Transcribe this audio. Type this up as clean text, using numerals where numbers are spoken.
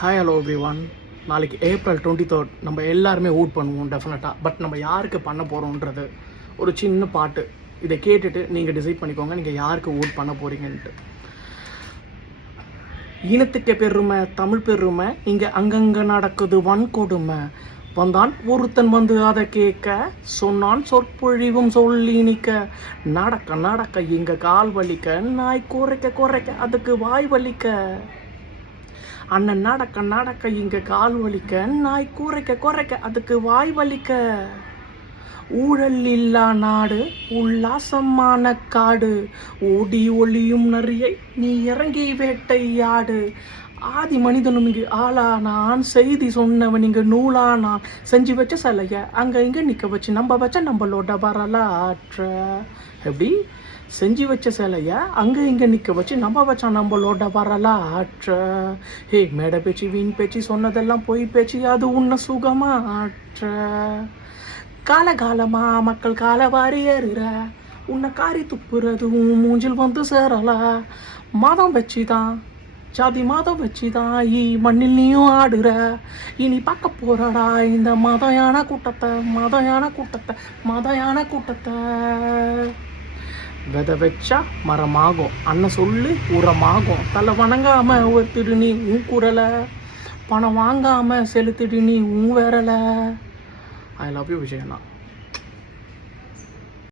Hi hello every one. நாளைக்கு April 23 நம்ம எல்லாருமே ஓட் பண்ணுவோம் டெஃபினட்டாக. பட் நம்ம யாருக்கு பண்ண போகிறோன்றது ஒரு சின்ன பாட்டு. இதை கேட்டுட்டு நீங்கள் டிசைட் பண்ணிக்கோங்க நீங்கள் யாருக்கு ஓட் பண்ண போகிறீங்கன்ட்டு. இனத்துக்கு பெருமை, தமிழ் பெருமை, இங்கே அங்கங்கே நடக்குது வன்கொடுமை. வந்தான் ஒருத்தன் வந்து அதை கேட்க, சொன்னான் சொற்பொழிவும் சொல்லி நிற்க. நடக்க நடக்க இங்கே கால் வலிக்க, நாய் குறைக்க குறைக்க அதுக்கு வாய் வலிக்க. அண்ணன் நடக்க நடக்க இங்கே கால் வலிக்க, நாய் குறைக்க குறைக்க அதுக்கு வாய் வலிக்க. ஊழல் இல்லா நாடு, உல்லாசமான காடு, ஓடி ஒளியும் நரியை நீ இறங்கி வேட்டையாடு. ஆதி மனிதனும் இங்கு ஆளானான், செய்தி சொன்னவன் இங்கு நூலானான். செஞ்சு வச்ச சிலைய அங்கே இங்கே நிற்க வச்சு நம்ம வச்ச நம்மளோட வரலாற்ற. எப்படி செஞ்சு வச்ச சிலைய அங்கே இங்கே நிற்க வச்சு நம்ம வச்சா நம்மளோட வரலாற்ற. ஹே மேடை பேச்சு வீண் பேச்சு சொன்னதெல்லாம் பொய் பேச்சு, அது உன்னை சுகமாற்ற. காலகாலமா மக்கள் காலவாரி ஏறுற, உன்னை காரி துப்புறது உன் மூஞ்சில் வந்து சேரல. மதம் வச்சுதான் ஜாதி மதம் வச்சுதான் மண்ணில் நீயும் ஆடுற. இனி பார்க்க போறடா இந்த மதையான கூட்டத்தை, மதையான கூட்டத்தை, மதையான கூட்டத்தை. விதை வச்சா மரமாகும், அண்ணன் சொல்லு உரமாகும். தலை வணங்காம ஒருத்திடு நீ உன் குரலை, பணம் வாங்காம செலுத்திடு நீ உன் விரலை. I love you விஜயண்ணா.